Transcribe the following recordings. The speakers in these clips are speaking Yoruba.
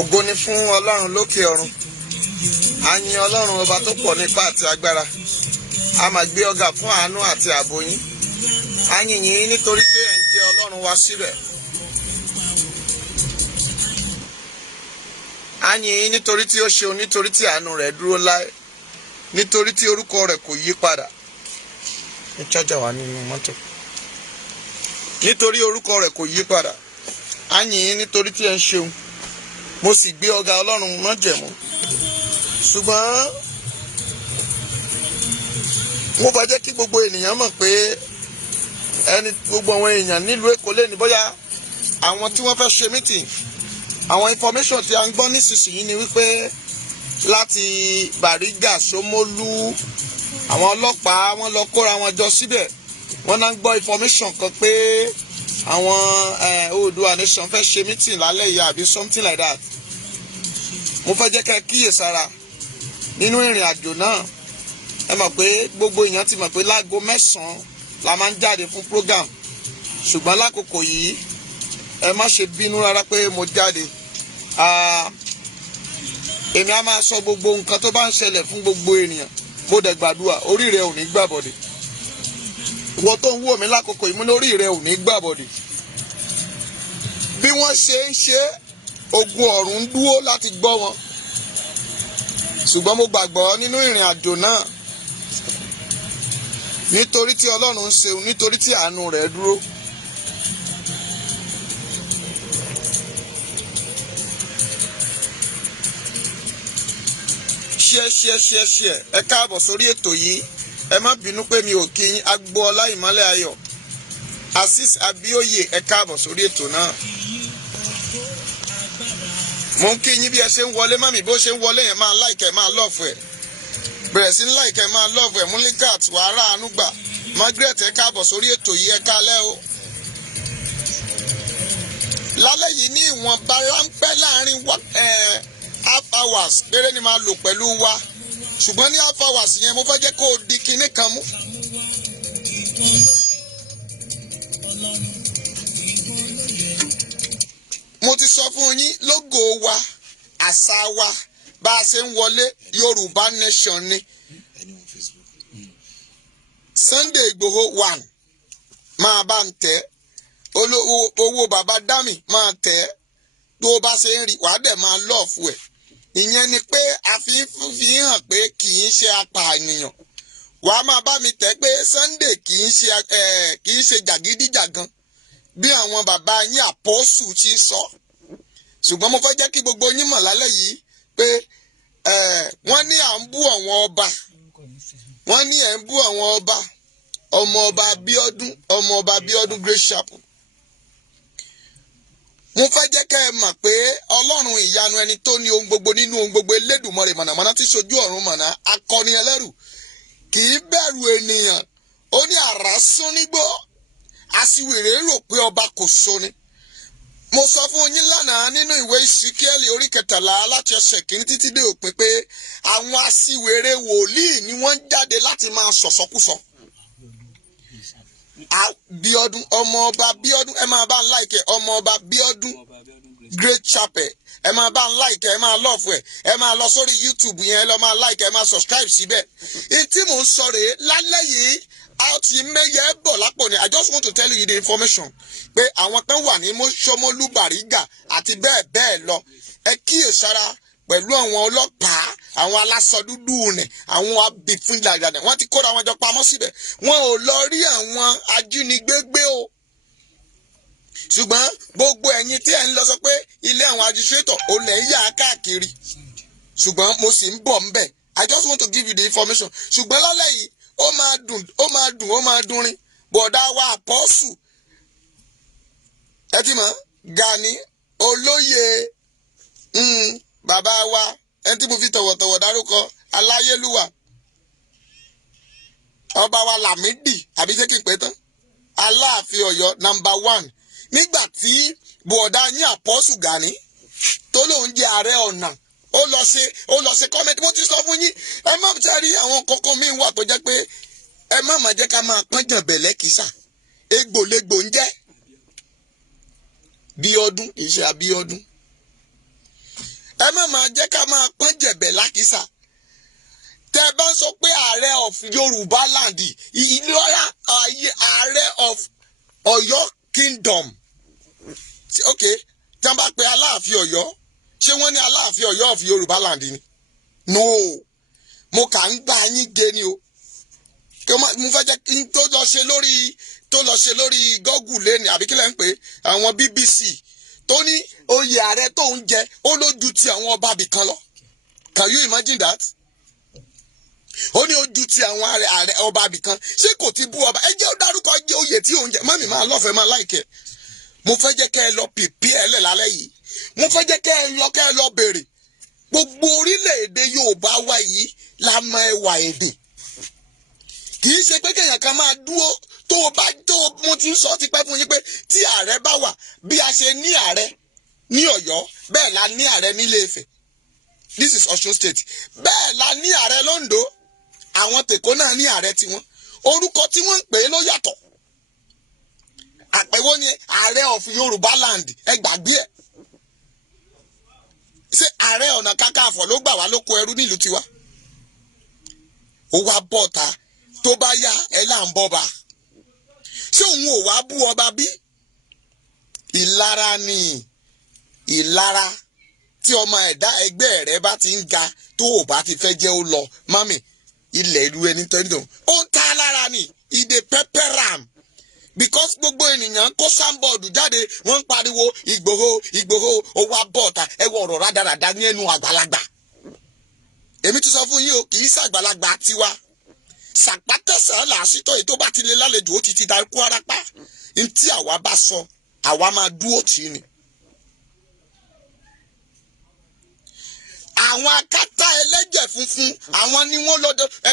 Ògo ni fún Ọlọ́run lókè ọ̀run. A yìn Ọlọ́run ọba tó pọ̀ nípa àti agbára. A máa gbé ọ̀gá fún àánú àti ààbò yín. A yìn yín nítorí pé ẹ̀ ń jẹ́ Ọlọ́run wa síbẹ̀. A yìn yín nítorí tí ó ṣeun, nítorí tí àánú rẹ̀ dúró láé, nítorí tí orúkọ rẹ̀ kò yí padà. Ní chájà wà nínú mọ́tò. Nítorí orúkọ rẹ̀ kò yí padà. A yìn yín nítorí tí ẹ̀ ń ṣeun. Mo sì gbé ọ̀gá Ọlọ́run májẹ̀mú. Ṣùgbọ́n mo fẹ́ jẹ́ kí gbogbo ènìyàn mọ̀ pé gbogbo àwọn èèyàn nílùú Èkó lè ní bóyá àwọn tí wọ́n fẹ́ ṣe meeting, àwọn information tí a ń gbọ́ nísinsìnyí ni wípé láti Bàrígà, Ṣómólú, àwọn ọlọ́pàá wọ́n lọ kóra wọn jọ síbẹ̀. Wọ́n náà ń gbọ́ information kan pé àwọn Oòduà Nation fẹ́ ṣe meeting lálẹ́ yìí àbí something like that. Mo fẹ́ jẹ́ kẹ́ kíyèsára nínú ìrìn àjò náà. Ẹ mọ̀ pé gbogbo èèyàn ti mọ̀ pé láago 9 la máa ń jáde fún program. Ṣùgbọ́n lákòókò yìí ẹ má ṣe bínú rárá pé mo jáde. Èmi á máa sọ gbogbo nǹkan tó bá ń ṣẹlẹ̀ fún gbogbo ènìyàn. Mo dẹ̀ gbàdúrà orí rẹ ò ní gbàbọ̀dẹ̀. Ìwọ tó ń wò mí lákòókò yìí mo ní orí rẹ ò ní gbàbọ̀dẹ̀. Bí wọ́n ṣe ń ṣe ogun ọ̀run ń dúró láti gbọ́ wọn. Ṣùgbọ́n mo gbàgbọ́ nínú ìrìn àjò náà. Nítorí tí Ọlọ́run ń ṣeun, nítorí tí àánú rẹ̀ dúró. Ṣe ẹ káàbọ̀ sórí ètò yìí. Ẹ má bínú pé mi ò kí yín. Agboola Ìmọ́lẹ̀ Ayọ̀, Azeez Abíóyè, ẹ káàbọ̀ sórí ètò náà. Mo ń kí yín bí ẹ ṣe ń wọlé, mami bó ṣe ń wọlé yẹn máa like ẹ máa love ẹ. Bẹ̀rẹ̀ sí ní like ẹ máa love ẹ. Mulikat wàhálà ànúgbà, Margaret ẹ káàbọ̀ sórí ètò yìí, ẹ kálẹ́ o. Lálẹ́ yìí ní ìwọ̀nba ráńpẹ́ láàrin half hours péré ni máa lò pẹ̀lú wa. Ṣùgbọ́n ní half hours yẹn mo fẹ́ jẹ́ kó o di kinní kan mú. Mo ti sọ fún yín lógo wa, àṣà wa, bá a ṣe ń wọlé Yorùbá Nation ni. Sunday Igboho 1 máa bá ń tẹ̀. Owó bàbá Dami máa tẹ̀. Tó o bá ṣe ń rí wàá dẹ̀ máa lọ́ọ̀fù ẹ̀. Ìyẹn ni pé a fi hàn pé kì í ṣe apànìyàn. Wàá máa bá mi tẹ̀ pé Sunday kì í ṣe jàgídíjàgan bí àwọn bàbá yín àpọ́sù ti sọ. Ṣùgbọ́n mo fẹ́ jẹ́ kí gbogbo yín mọ̀ lálẹ́ yìí pé wọ́n ní à ń bú àwọn ọba. Wọ́n ní ẹ̀ ń bú àwọn ọba. Ọmọ ọba Abíọ́dún Great Chapel. Mo fẹ́ jẹ́ kẹ́ ẹ mọ̀ pé Ọlọ́run ìyanu, ẹni tó ní ohun gbogbo nínú ohun gbogbo, Elédùmarè mọ̀nàmọ́ná tí ṣojú ọ̀run mọ̀nà, akọni ẹlẹ́rù, kì í bẹ̀rù ènìyàn. Ó ní àrá sún nígbó. Aṣiwèrè rò pé ọba kò so ni. Mo sọ fún yín lánàá nínú ìwé Ìsíkíẹ́lì orí 13 láti ẹsẹ̀ 1 títí dé òpin pé àwọn aṣiwèrè wòlíì ni wọ́n jáde láti máa sọ̀sọ́kùsọ. Abíọ́dún, ọmọ ọba Abíọ́dún, ẹ máa bá ń like ẹ, ọmọ ọba Abíọ́dún Great Chapel, ẹ máa bá ń like ẹ, ẹ máa love ẹ, ẹ máa lọ sórí YouTube yẹn, ẹ lọ máa like ẹ máa subscribe síbẹ̀. Ìtí mò ń sọ rèé lálẹ́ yìí. A ti mẹ́yẹ bọ̀ lápò ni. I just want to tell you the information pé àwọn kan wà ní Ṣómólú, Bàrígà àti bẹ́ẹ̀ bẹ́ẹ̀ lọ. Ẹ kíyèsára pẹ̀lú àwọn ọlọ́pàá, àwọn aláṣọ dúdú nẹ̀, àwọn abìfún ìlànà. Wọ́n ti kóra wọn jọ pamọ́ síbẹ̀. Wọn ò lọ rí àwọn ajínigbé gbé o. Ṣùgbọ́n gbogbo ẹ̀yin tí ẹ̀ ń lọ sọ pé ilé àwọn ajíṣẹ́tọ̀ ò lẹ̀ ń yà káàkiri. Ṣùgbọ́n mo sì ń bọ̀ ńbẹ̀. I just want to give you the information. Ṣùgbọ́n lálẹ́ yìí ó máa dùn rin. Bọ̀dá wa àpọ́sù. Ẹ ti mọ̀, Gani olóyè bàbá wa, ẹni tí mo fi tọ̀wọ̀tọ̀wọ̀ dárúkọ, Aláyélúwà. Ọba wa Lámídì, àbí jẹ́ kí n pè tán. Aláàfin Ọ̀yọ́ number 1. Nígbà tí bọ̀dá yín àpọ́sù Gani tó lóun jẹ́ ààrẹ ọ̀nà, ó lọ ṣe kọ́mẹ́ntì. Mo ti sọ fún yín, ẹ má sáré àwọn kọ̀ọ̀kan míì wà tó jẹ́ pé ẹ má jẹ́ ká máa pọ́njàn bẹ̀lẹ́ kìsà. egbòlegbò ń jẹ́ Bíọ́dún kì í ṣe Abíọ́dún. Ẹ má máa jẹ́ ká máa pọ́n jẹ̀bẹ̀ lákìsà. Tẹ́ bá sọ pé ààrẹ of Yorùbá land, ìlọ́ra ààrẹ of Ọ̀yọ́ kingdom. Okay, tí wọ́n bá pe Aláàfin Ọ̀yọ́, ṣé wọ́n ní Aláàfin Ọ̀yọ́ of Yorùbá land ni? No, mo kà ń gbà yín gé ni o. Mo fẹ́ jẹ́ kí n tó lọ ṣe lórí Google lẹ́ni àbí kí lẹ́ ń pè àwọn BBC tó ní oyè ààrẹ tó ń jẹ ó lójú ti àwọn ọba bìkan lọ. Can you imagine that? Ó ní ojú ti àwọn ààrẹ ọba bìkan. Ṣé kò ti bú ọba? Ẹ jẹ́ ó dárúkọ jẹ́ oyè tí òun jẹ. Mọ́mì máa lọ́fẹ̀ẹ́ máa láìkẹ́. Mo fẹ́ jẹ́ kẹ́ ẹ lọ pìpì ẹ̀ lẹ̀ lálẹ́ yìí. Mo fẹ́ jẹ́ kẹ́ ẹ lọ béèrè. Gbogbo orílẹ̀-èdè Yorùbá wa yìí la mọ ẹwà èdè. Kì í ṣe pé kéèyàn kan máa dúró mo ti ń sọ ti pẹ́ fún yín pé tí ààrẹ bá wà bí a ṣe ní ààrẹ ní Ọ̀yọ́ bẹ́ẹ̀ la ní ààrẹ ní Ilé-Ifẹ̀. This is Ọ̀ṣun state. Bẹ́ẹ̀ la ní ààrẹ l'Ondo. Àwọn tèkó náà ní ààrẹ tiwọn. Orúkọ tí wọ́n ń pè é ló yàtọ̀. Àpẹwọ́ ni ààrẹ of Yorùbá land, ẹ gbàgbé ẹ̀. Ṣé ààrẹ ọ̀nà kakanfò ló gbà wá lóko ẹrú nílùú tiwa? Ó wá bọ́ta tó bá yá ẹ là ń bọ́ba. Ṣé òun ò wá bú ọba bí? Ìlara ni ìlara tí ọmọ ẹ̀dá ẹgbẹ́ rẹ bá ti ń ga tó ò bá ti fẹ́ jẹ́ ó lọ. Mami, ilẹ̀ ìlú ẹni tó ń dùn. Ó ń ta lára ni ìdè pepper ram. Because gbogbo ènìyàn kó sáńbọ̀dù jáde wọ́n ń pariwo Ìgbòho ó wá bọ́ta ẹ wọ ọ̀rọ̀ rádaràda ní ẹnu àgbàlagbà. Èmi tún sọ fún yín o, kì í ṣàgbàlagbà tiwa. Sàpátẹ́sàn làásìtọ́ èyí tó bá ti lè lálejò ó ti darúkú arápá. Ní tí àwa bá sọ àwa máa dúró tì í ni. Àwọn akátá ẹlẹ́jẹ̀ funfun àwọn ni wọ́n lọ́dọ̀ ẹ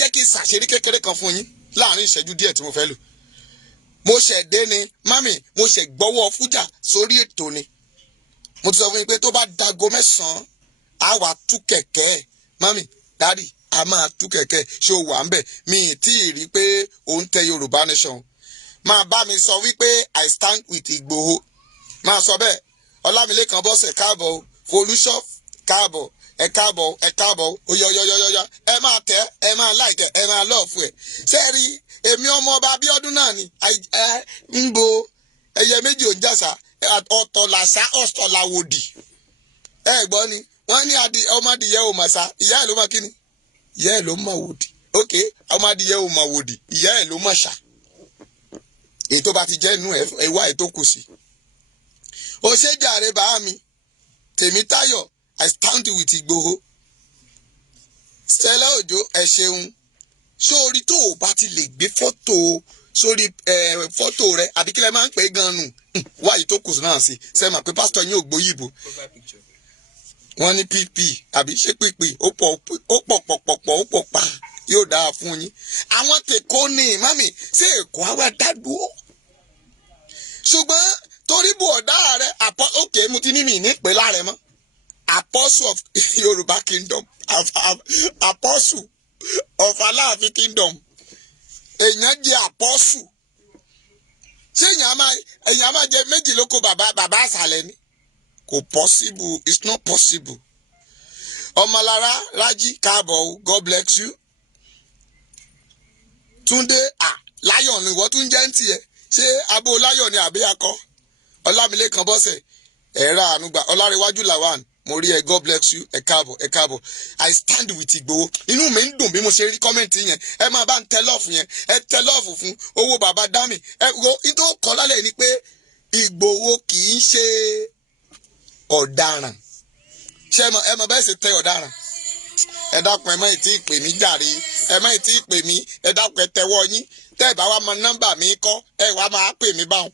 jẹ́ kí n ṣàṣírí kékeré kan fún yín láàrin ìṣẹ́jú díẹ̀ tí mo fẹ́ lò. Mo ṣẹ̀ dé ni mami mo ṣẹ̀ gbọ́wọ́ fújà sórí ètò ni. Mo ti sọ fún yín pé tó bá dago 9 á wà tú kẹ̀kẹ́ mami dádì a máa tú kẹ̀kẹ́ ṣé o wà ń bẹ̀ mi tí ì rí pé òun tẹ Yorùbá nation. Máa bá mi sọ wípé I stand with Ìgbòho. Máa sọ bẹ́ẹ̀ Ọlámilékan Bọ́sẹ̀ káàbọ̀ Folúṣọ́ káàbọ̀ ẹ káàbọ̀ oyọyọyọyọ ẹ máa tẹ ẹ máa láìkẹ ẹ máa lọ́ọ̀fù ẹ. Ṣé rí èmi ọmọ ọba Abíọ́dún náà ni ń bo ẹyẹ méjì ò ń jàsà ọ̀tọ̀ làṣà ọ̀tọ̀ làwòdì. Ẹ gbọ́ ni wọ́n ní ọmọ adìyẹ ò màṣà ìyá ẹ̀ ló mọ̀ kíni ìyá ẹ̀ ló mọ̀ wòdì. Ok ọmọ adìyẹ ò mọ̀ wòdì ìyá ẹ̀ ló mọ̀ ṣà. Èyí tó bá ti jẹ́ inú ẹ̀wá ẹ̀ tó kù sí. Ó ṣe jàre bàá mi Tèmítáyọ̀ I stand with Ìgbòho. Stella Ojo ẹ ṣeun. Sórí tó o bá ti lè gbé fọ́tò sórí fọ́tò rẹ àbí kí lẹ máa ń pè é gan nù wáyé tó kù náà sí sẹ́mà pé pásítọ̀ yín ò gbóyìnbó. Wọ́n ní pp àbí ṣé pípì ó pọ̀ pa yóò dáa fún yín. Àwọn tèkó ní mami ṣé èkó àwa dádúró. Ṣùgbọ́n torí bù ọ̀dá rẹ̀ òkè mo ti ní mi ní pé láàrẹ̀ mọ́. Apostle of Yorùbá kingdom apostle of Aláàfin kingdom èèyàn jẹ apostle ṣé èèyàn máa jẹ méjì lóko bàbá àṣàlẹ̀ ni kò possible it's not possible. Ọmọlára Rájí káàbọ̀ God bless you. Túndé láyọ̀ ni ìwọ tún jẹ́ ń tiẹ̀ ṣé abo láyọ̀ ni àbí akọ. Ọlámilékan Bọ́sẹ̀ ẹ̀rọ ànúgbà Ọlárẹ̀wájú Lawan mo rí ẹ God bless you ẹ káàbọ̀ I stand with Ìgbòho. Inú mi ń dùn bí mo ṣe rí kọ́mẹ̀ntì yẹn ẹ máa bá ń tẹ lọ́ọ̀fù yẹn ẹ tẹ lọ́ọ̀fù fún owó bàbá dámì ẹ wo nítorí kọ́ lálẹ́ ni pé Ìgbòho kì í ṣe ọ̀daràn. Ṣé ẹ mọ̀ bẹ́ẹ̀ ṣe tẹ ọ̀daràn? Ẹ dákun ẹ má tí ì pè mí jàre ẹ má tí ì pè mí ẹ dákun ẹ tẹwọ́ yín tẹ́ ẹ bá wá mọ nọ́mbà mi kọ́ ẹ wá máa pè mí báwọn.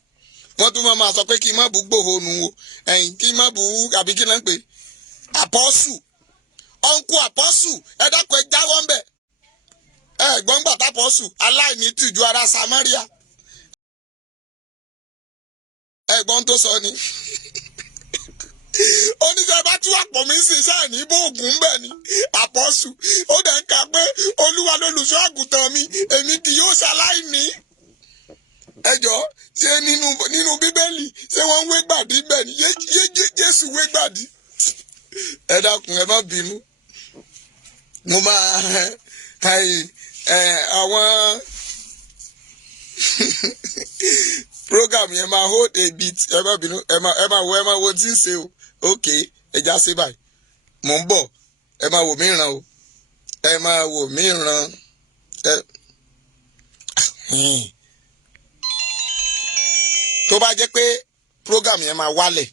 Wọ́n tún máa sọ pé kí n má bú Ìgbòho nu o kí n má bú àbí kí n náà ń pè apọ́sù ọ̀nkú apọ́sù ẹ dákun ẹ jáwọ́ ń bẹ̀ ẹ gbọ́n gbà tápọ́sù aláìní tìjú ara Samaria ẹ gbọ́n tó sọ ni oníṣẹ́ bá tú àpò mi sí sáà ní bóògùn ń bẹ̀ ni apọ́sù ó dẹ̀ ń ka pé Olúwa lolùṣọ́ àgùntàn mi èmi kì yóò ṣaláìní ẹjọ́ ṣé nínú bíbélì ṣé wọ́n ń wé gbàdí bẹ́ẹ̀ ni Jésù wé gbàdí. Ẹ dákun ẹ má bínú. Mo máa àwọn program yẹn máa hold a bit. Ẹ má bínú, ẹ máa wo tí ń ṣe o. Ok, ẹ já sí báyìí. Mò ń bọ̀, ẹ máa wò mí ràn o. Ẹ máa wò mí ràn. Tó bá jẹ́ pé program yẹn máa wálẹ̀,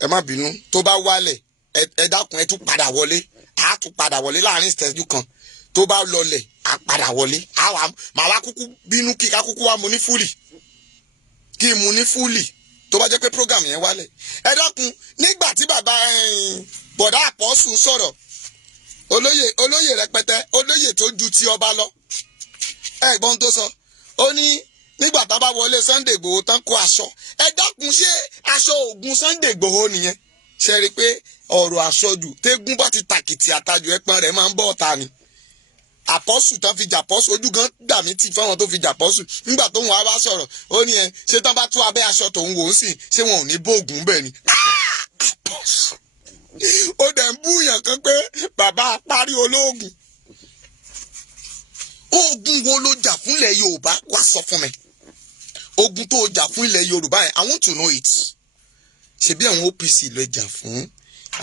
ẹ má bínú. Tó bá wálẹ̀, ẹ dákun ẹ tún padà wọlé. A tún padà wọlé láàrin ìṣẹ́jú kan. Tó bá lọlẹ̀, a padà wọlé. Màá wá kúkú bínú kí ká kúkú wá mu ní fúlì. Kí mu ní fúlì. Tó bá jẹ́ pé program yẹn wálẹ̀. Ẹ dákun, nígbà tí bàbá bọ̀dá àpọ́sù sọ̀rọ̀, olóyè rẹpẹtẹ, olóyè tó ju ti ọba lọ. Ẹ̀gbọ́n tó sọ, ó ní nígbà tá bá wọlé Sunday Igboho tán kó aṣọ. Ẹ dákun, ṣé aṣọ ògùn Sunday Igboho nìyẹn? Ṣé rí i pé ọ̀rọ̀ àṣọjù tégún bá ti tàkìtì àtajù ẹpọn rẹ̀ máa ń bọ́ ọ̀tá ni. Àpọ́sù tán fi jà pọ́sù, ojú gan dà mí tì fáwọn tó fi jà pọ́sù. Nígbà tó ń wá bá sọ̀rọ̀, ó ní ṣé tán bá tú abẹ́ aṣọ tòun wò ó sì ṣé wọn ò ní bóògùn bẹ́ẹ̀ ni. Àpọ́sù ó dẹ̀ ń búyàn kan pé bàbá parí olóògùn. Ogun wo ló jà fún ilẹ̀ Yorùbá? Wá sọ fún mi. Ogun tó jà fún ilẹ̀ Yorùbá yẹn, I want to know it. Ṣebí àwọn OPC ló jà fún?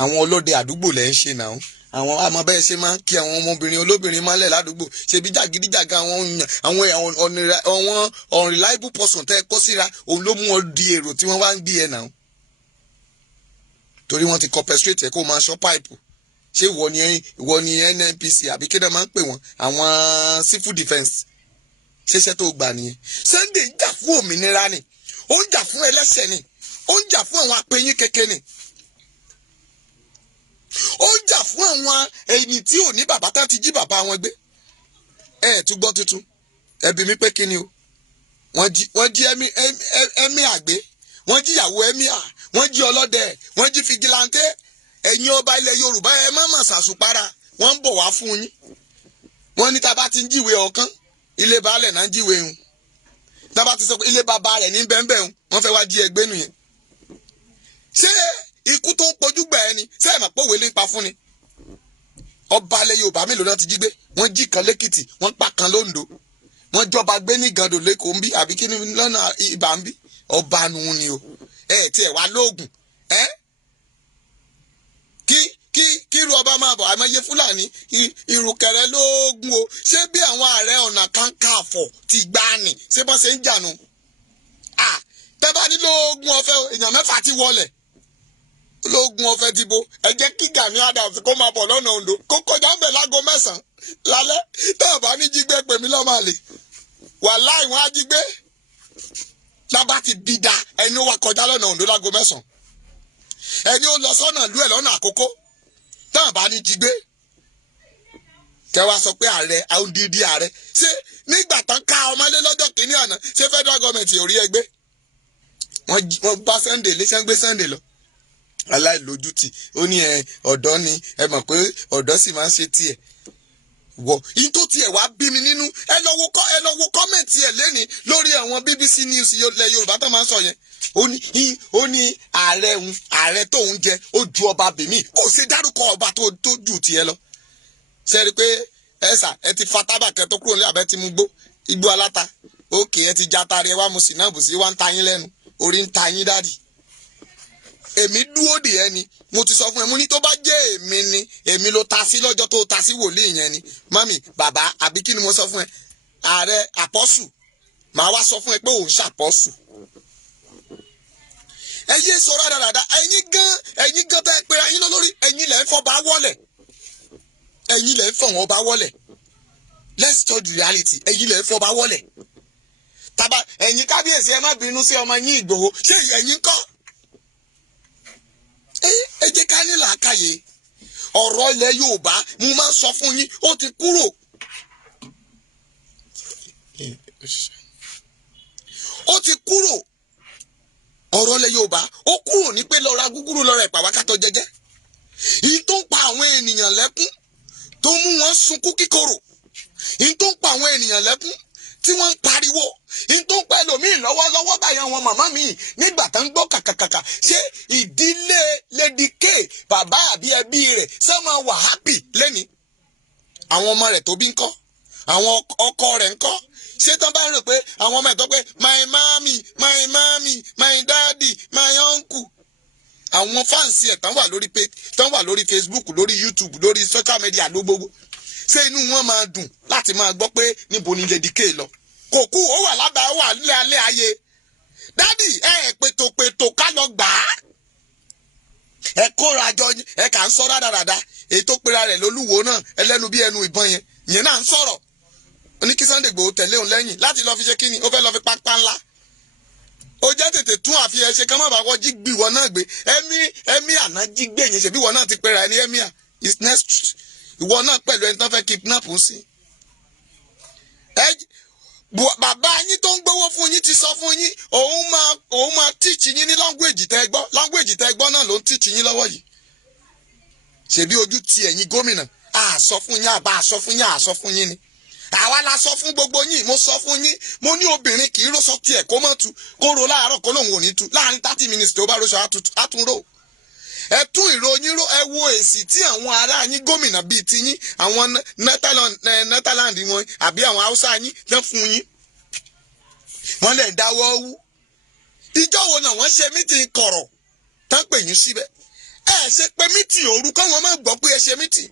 Àwọn ọlọ́dẹ àdúgbò lẹ́ ń ṣe náà. Àwọn àmọ́ bẹ́ẹ̀ ṣe máa ń kí àwọn ọmọbìnrin olóbìnrin mọ́lẹ̀ ládùúgbò. Ṣebí jàgídíjàga àwọn unreliable person tẹ́ kó síra, òun ló mú wọn di èrò tí wọ́n wá ń gbé ẹ náà. Torí wọ́n ti compensate ẹ kó máa ṣọ́ pipe. Ṣé ìwọ ni NNPC àbí kí ni wọ́n máa ń pè wọ́n? Àwọn civil defence. Ṣéṣẹ́ tó gbà nìyẹn. Sunday ń jà fún òmìnira ni. Ó ń jà fún ẹlẹ́ṣẹ̀ ni. Ó ń jà fún àwọn apẹyín kékeré ni. Ó ń jà fún àwọn ẹni tí ò ní bàbá tá ti jí bàbá wọn gbé. Tún gbọ́ tuntun. Ẹ bi mí pé kí ni o? Wọ́n jí ẹ̀mí àgbé. Wọ́n jí ìyàwó ẹ̀mí à. Wọ́n jí ọlọ́dẹ. Wọ́n jí fìgìláńtẹ́. Ẹ̀yin ọba ilẹ̀ Yorùbá ẹ má mà ṣàṣùpara. Wọ́n ń bọ̀ wá fún yín. Wọ́n ní tá bá ti ń jíwèé ọ̀kan. Ilé baálẹ̀ náà ń jíwèé hun. Tá bá ti sọ pé ilé bàbá rẹ̀ ní bẹ́ẹ̀ hun. Wọ́n fẹ́ wá jí ẹgbẹ́ nù yẹn. Ṣé ikú tó ń pojú gbà ẹni? Ṣé ẹ̀ mà pé òwe lè pa fún ni? Ọba ilẹ̀ Yorùbá mélòó náà ti jí gbé? Wọ́n jí kan lẹ́kìtì, wọ́n pa kan lóńdó. Wọ́n jọba gbé ní Gàndò lẹ́kọ̀ọ́ ń bí àbí kí ni lọ́nà ibà ń bí? Ọba nu ni o. Tiẹ̀ wá lóògùn. Kí irú ọba máa bọ̀ àmọ́yé Fúlàní ìrùkẹ̀rẹ̀ lóògùn o. Ṣé bí àwọn ààrẹ ọ̀nà kakanfò ti gbá ni? Ṣé bọ́n ṣe ń jànú? Tẹ́bá ní lóògùn ọ̀fẹ́ èèyàn 6 ti wọlẹ̀. Lóògùn ọ̀fẹ́ ti bo. Ẹ jẹ́ kí Gani Adams kó máa bọ̀ lọ́nà Oǹdó. Kó kọjá ń bẹ̀ láago 9 lálẹ́. Táwọn bá ní jígbé pè mí lọ́mọ àlè. Wàláhì wọ́n á jígbé. Lábá ti bí da ẹni ó wá kọjá lọ́nà Oǹdó láago 9. Ẹni ó lọ sọ́nà ìlú ẹ̀ lọ́nà àkókò. Táwọn bá ní jígbé. Kẹ́ wá sọ pé ààrẹ àúndídí ààrẹ. Ṣé nígbà tán ká ọmọlé lọ́jọ́ kìíní àná ṣé federal government ò rí ẹgbẹ́? Wọ́n bá Sunday léṣẹ́ gbé Sunday lọ. Aláìlójútì ó ní ọ̀dọ́ ni ẹ mọ̀ pé ọ̀dọ́ sì máa ń ṣe tiẹ̀. Yín tó tiẹ̀ wá bí mi nínú ẹ lọ wo kọ́mẹ̀ntì ẹ̀ lẹ́ni lórí àwọn BBC News ilẹ̀ Yorùbá tó máa ń sọ yẹn. Ó ní ààrẹ tóun jẹ ó ju ọba bèmí kò ṣe dárúkọ ọba tó jù tiẹ̀ lọ. Ṣé rí i pé ẹ ti fa tábàkẹ́ tó kúrò ní abẹ́ ti mú gbó igbó aláta. Òkè ẹ ti jatari ẹ wá mu sinabu sí wá ń ta yín lẹ́nu orí ń ta yín dádì. Èmi dúró dè ẹ́ ni mo ti sọ fún ẹ mo ní tó bá jẹ́ èmi ni èmi ló ta sí lọ́jọ́ tó ta sí wòlíì yẹn ni mami bàbá àbí kí ni mo sọ fún ẹ ààrẹ àpọ́sù màá wá sọ fún ẹ pé òun ṣàpọ́sù. Ẹ yé sọ̀rọ̀ dáadáa ẹ̀yin gan tẹ́ pé ẹ̀yin lórí ẹ̀yin lẹ́ ń fọ́ bá wọlẹ̀ ẹ̀yin lẹ́ ń fọ̀ wọ́n bá wọlẹ̀ let's talk the reality ẹ̀yin lẹ́ ń fọ́ bá wọlẹ̀ tàbá ẹ̀yin kábíyèsí ẹ má bínú sí ọmọ yín Ìgbòho ṣé ẹ̀yin kọ́ ẹ jẹ́ ká ní làákàyè ọ̀rọ̀ ilẹ̀ Yorùbá mo máa ń sọ fún yín ó ti kúrò ọ̀rọ̀ ilẹ̀ Yorùbá ó kúrò ní pé lọ́ra gúgúrú lọ́ra ìpàwákàtọ̀ jẹ́jẹ́ èyí tó ń pa àwọn ènìyàn lẹ́kún tó mú wọn sunkún kíkorò èyí tó ń pa àwọn ènìyàn lẹ́kún tí wọ́n ń pariwo in tó ń pẹ́ lòmíì lọ́wọ́lọ́wọ́ báyìí àwọn màmá mi nígbà tá ń gbọ́ kàkàkàkà ṣé ìdílé Lady K bàbá àbí ẹbí rẹ̀ ṣé máa wà happy lẹ́ni àwọn ọmọ rẹ̀ tó bí ńkọ́ àwọn ọkọ rẹ̀ ńkọ́ ṣé tán bá ń rò pé àwọn ọmọ ẹ̀ tó pé my mommy my daddy my uncle àwọn fáǹsì ẹ̀ tán wà lórí Facebook lórí YouTube lórí social media ló gbogbo ṣé inú wọn máa dùn láti máa gbọ́ pé níbo ni Lady K lọ kò kú ó wà lábàá ó wà nílẹ̀ alẹ́ ayé dádì pètò ká lọ gbà á ẹ kóra jọ ẹ kà ń sọ rádaràda èyí tó pera rẹ̀ lólúwo náà ẹlẹ́nu bí ẹnu ìbọn yẹn náà ń sọ̀rọ̀ ní kí Sunday Igboho tẹ̀lé òun lẹ́yìn láti lọ fi ṣe kíni ó fẹ́ lọ fi pápá ńlá ó jẹ́ tètè tún àfihàn ṣe ká má bàa wọ́n jí gbì wọ́n náà gbé ẹ̀mí àná jí gbé yẹn ṣèbí wọ́n náà ti pera ẹni ẹ̀mí à is next ìwọ náà pẹ̀lú ẹni tán fẹ́ kidnap sí. Bàbá yín tó ń gbowó fún yín ti sọ fún yín òun máa teach yín ní language tẹ́ gbọ́ náà ló ń teach yín lọ́wọ́ yìí. Ṣèbí ojú ti ẹ̀yin gómìnà àsọ fún yín ni. Àwa la sọ fún gbogbo yín mo sọ fún yín mo ní obìnrin kì í ró sọ tiẹ̀ kó mọ́ tu kó ro láàárọ̀ kó lóun ò ní tu láàrin 30 minutes tó bá róṣọ àtúnrò. Ẹ tún ìròyìn ró ẹ wo èsì tí àwọn ará yín gómìnà bíi ti yín àwọn Netherlands wọn àbí àwọn Haúsá yín tán fún yín wọ́n lè dáwọ́ wú ìjọ wo náà wọ́n ṣe mítìn kọ̀rọ̀ tán pè yín síbẹ̀ ẹ ṣe pé mítìn òru káwọn máa gbọ́ pé ẹ ṣe mítìn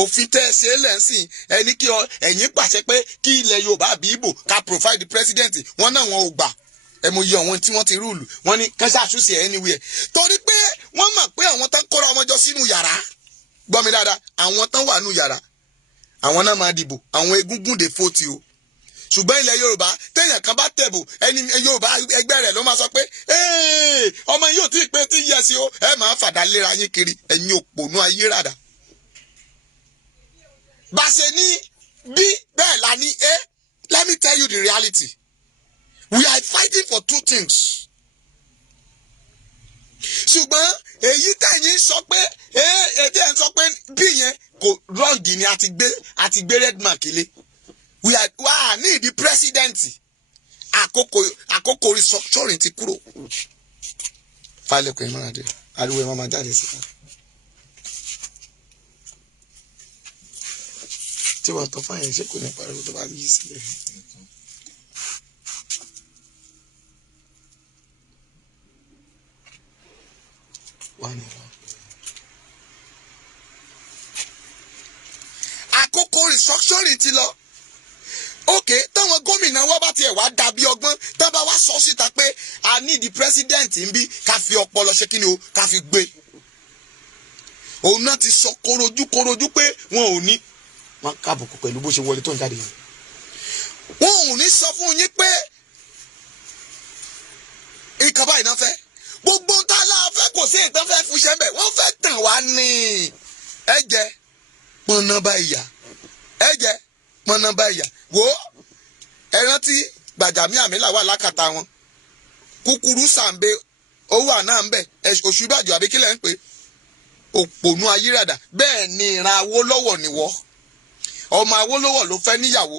òfin tẹ́ ẹ ṣe lẹ́sìn ẹni kí ẹ̀yin pàṣẹ pé kí ilẹ̀ Yorùbá àbí Ìgbò ká provide the president wọn náà wọn ò gbà ẹ mo yẹ àwọn tí wọ́n ti rúùlù wọ́n ní kẹsà àṣùsì anywhere torí pé wọ́n mọ̀ pé àwọn tán kóra wọn jọ sínú yàrá gbọ́ mi dáadáa àwọn tán wà nù yàrá àwọn náà máa dìbò àwọn egúngún dè fòtì o ṣùgbọ́n ilẹ̀ Yorùbá téèyàn kan bá tẹ̀bù ẹni Yorùbá ẹgbẹ́ rẹ̀ ló máa sọ pé ọmọ yóò tí ì pé tí yẹ sí o ẹ máa fàdá léra yín kiri ẹ̀yin òpònú ayé ràdà bàṣẹ ní bí bẹ́ẹ̀ la ní let me tell you the reality. We are fighting for two things. Ṣùgbọ́n èyí tẹ̀yìn sọ pé èdè ẹ̀ sọ pé bí yẹn kò rọ́ǹgì ni àti gbé red mark ilé. We need the president. Àkókò restructuring ti kúrò. Fáìlì ẹ̀kọ́ ìmọ̀ràn dé. Ariwo ẹ̀ máa jáde síta. Tí wọ́n tọ́ fáyẹn ṣé kò ní pariwo tó bá yí sílẹ̀. Àkókò restructuring ti lọ. Okay, táwọn gómìnà wa bá tiẹ̀ wá dàbí ọgbọ́n tá bá wá sọ síta pé a need the president ń bí ká fi ọpọlọ ṣe kí ni o ká fi gbé. Òun náà ti sọ korojú pé wọn ò ní wọn kábùkù pẹ̀lú bó ṣe wọlé tó ń jáde yẹn. Wọn ò ní sọ fún yín pé nǹkan báyìí náà fẹ́. Gbogbo tá a lá fẹ́ kò sí ìtàn fẹ́ fúnṣẹ́ bẹ̀ wọ́n fẹ́ tàn wá ní ẹ̀jẹ̀ pọnàbà ìyà ẹ̀jẹ̀ pọnàbà ìyà wò ẹ rántí Gbajabiamila wà lákàtà wọn Kúkúrú Sàǹbẹ owó àná ń bẹ Òṣùbàjò àbí kílẹ̀ ń pè òpònú ayírádà bẹ́ẹ̀ ni ìran Awólọ́wọ̀ nìwọ ọmọ Awólọ́wọ̀ ló fẹ́ níyàwó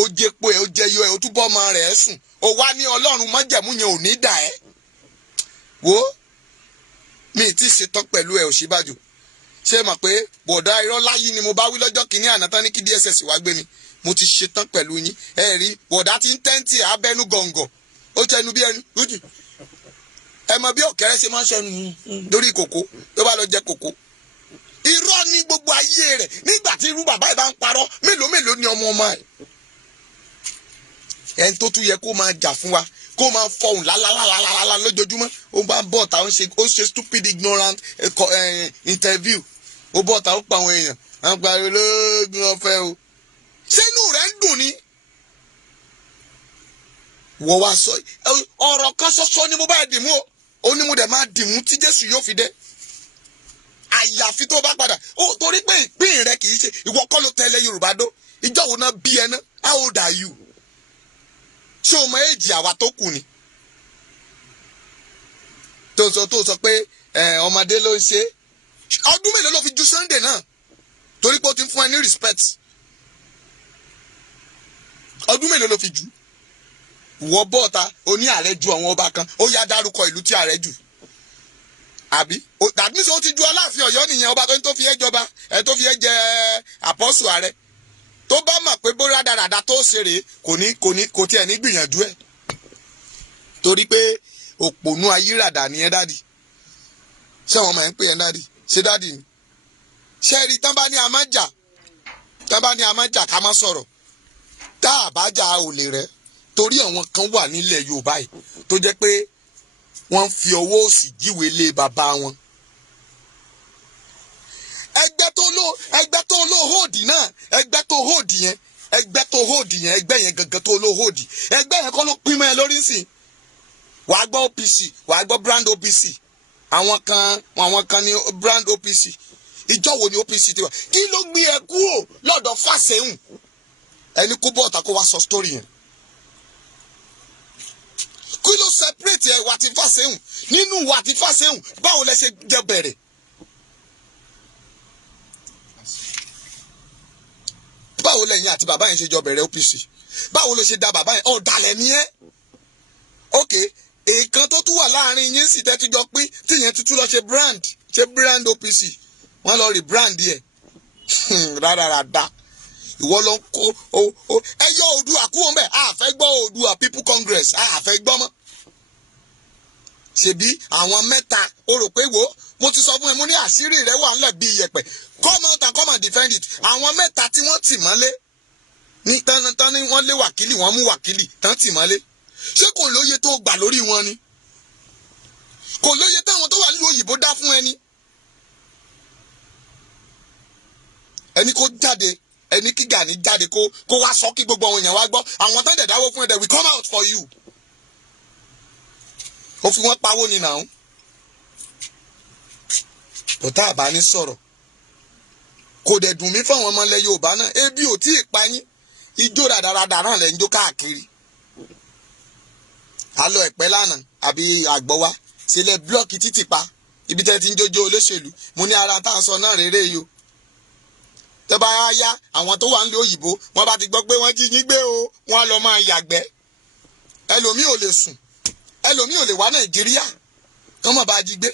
ó jẹpo ẹ ó jẹyọ ẹ ó túbọ̀ ọmọ rẹ̀ sùn ó wá ní Ọlọ́run májẹ̀mú yẹn ò ní dà ẹ́ wo mi ti ṣetán pẹ̀lú ẹ Òṣìbàjò ṣé mọ̀ pé bọ̀dá irọ́ láyé ni mo bá wí lọ́jọ́ kìíní àná tán ní kí DSS wá gbé mi mo ti ṣetán pẹ̀lú yín ẹ rí bọ̀dá tí ń tẹ́ǹtì abẹ́nú gọ̀ǹgọ̀ ó tẹnu bí ẹnu lójú ẹ mọ bí ọ̀kẹ́rẹ́ ṣe máa ń ṣẹnu lórí kòkó tó bá lọ jẹ kòkó irọ́ ní gbogbo ayé rẹ̀ nígbà tí irú bàbá ẹ̀ bá ń parọ́ mélòó ni ọmọ ẹ̀ ẹni tó tún yẹ kó máa jà fún wa kó máa fọhùn lálálálálá lójoojúmọ́ ó bá bọ̀ ta ó ṣe stupid ignorant interview ó bọ̀ ta ó pa àwọn èèyàn àwọn pariwo lóògùn ọ̀fẹ́ o sínú rẹ̀ ń dùn ni wọ́n wá sọ ọ̀rọ̀ kan ṣoṣo ni mo bá dìmú o ó ní mo dẹ̀ máa dìmú tí Jésù yóò fi dé àyàfi tó bá padà ó torí pé ìpín rẹ kì í ṣe ìwọ kọ́ ló tẹ̀lé Yorùbá dó ìjọ wo náà bí ẹ ná how old are you ṣé o mọ èjì àwa tó kù ni tó sọ pé ọmọdé ló ń ṣe ọdún mélòó ló fi ju Sunday náà torí pé ó ti ń fún ẹ ní respect ọdún mélòó ló fi jù? Wọ bọ́ọ̀ta oní ààrẹ ju àwọn ọba kan, ó yá dárúkọ ìlú tí ààrẹ jù. Àbí tàbí sọ ti ju Aláàfin Ọ̀yọ́ nìyẹn, ọba tó fi ẹ́ jọba, tó fi ẹ́ jẹ àpọ́sù ààrẹ. Tó bá mọ̀ pé bóyá dáradára tó ṣeré kò tiẹ̀ ní gbìyànjú ẹ̀. Torí pé òpònú ayíràdà ni ẹ dádì. Ṣé àwọn ọmọ ẹ̀ ń pè ẹ́ dádì? Ṣé dádì ni? Ṣé rí tán bá ní a máa jà ká má sọ̀rọ̀. Tá a bá jà ò lè rẹ́. Torí àwọn kan wà nílẹ̀ Yorùbá yìí tó jẹ́ pé wọ́n fi ọwọ́ òsì jíwèé lé bàbá wọn. Ẹgbẹ́ tó ló hóòdì náà, ẹgbẹ́ tó hóòdì yẹn, ẹgbẹ́ yẹn gangan tó ló hóòdì. Ẹgbẹ́ yẹn kọ́ ló pín mọ́ ẹ lórí nsìn. Wàá gbọ́ OPC, wàá gbọ́ brand OPC. Àwọn kan ní brand OPC. Ìjọ wo ni OPC ti wà? Kí ló gbé ẹ kúrò lọ́dọ̀ Fásẹ̀hùn? Ẹni kó bọ́ọ̀tà kó wá sọ story yẹn. Kí ló separate ẹ wà tí Fásẹ̀hùn? Nínú wà tí Fásẹ̀hùn, báwo lẹ ṣe jẹ bẹ̀rẹ̀? Báwo lẹ́yìn àti bàbá yẹn ṣe jọ bẹ̀rẹ̀ OPC? Báwo ló ṣe da bàbá yẹn? Ọ̀dàlẹ̀ ni ẹ́. Okay, èèkan tó tún wà láàrin yín sì tẹ́tí jọ pín tíyẹn tuntun lọ ṣe brand OPC. Wọ́n lọ rí brand yẹ. Rárára. Ìwọ ló ń kó ẹ yọ Oòduà kúrò ńbẹ̀. A fẹ́ gbọ́ Oòduà People Congress. A fẹ́ gbọ́ mọ́. Ṣebí àwọn mẹ́ta o rò pé wo mo ti sọ fún ẹ mo ní àṣírí rẹ wà ńlẹ̀ bí iyẹ̀pẹ̀. Come out and come and defend it. Àwọn mẹ́ta tí wọ́n tì mọ́lé ní tán ni wọ́n lé wákìlì, wọ́n mú wákìlì tán tì mọ́lé. Ṣé kò lóye tó gbà lórí wọn ni? Kò lóye táwọn tó wà nílùú òyìnbó dá fún ẹni? Ẹni kó jáde, ẹni kí Gani jáde kó wá sọ kí gbogbo àwọn èèyàn wá gbọ́. Àwọn tán dẹ̀ dáwó fún ẹ dẹ̀ we come out for you. Ó fi wọ́n pawó ni nàá. Bọ̀tá àbá ní sọ̀rọ̀. Kò dẹ̀ dùn mí fáwọn ọmọ ilẹ̀ Yorùbá náà. Ebi ò tí ì pa yín. Ijó ràdàràdà náà lẹ̀ ń jó káàkiri. Alọ Ẹ̀pẹ́ lánàá àbí Àgbọ̀wá sílẹ̀ blọ́ọ̀kì títì pa. Ibi tẹ́ ti ń jójó olóṣèlú. Mo ní ara tá à ń sọ náà rere yìí o. Tẹ́ bá yá àwọn tó wà nílùú òyìnbó wọ́n bá ti gbọ́ pé wọ́n jí yín gbé o, wọ́n lọ máa yàgbẹ́. Ẹlòmíì ò lè sùn. Ẹlòmíì ò lè wá Nàìjíríà kán mọ̀ bá jí gbé.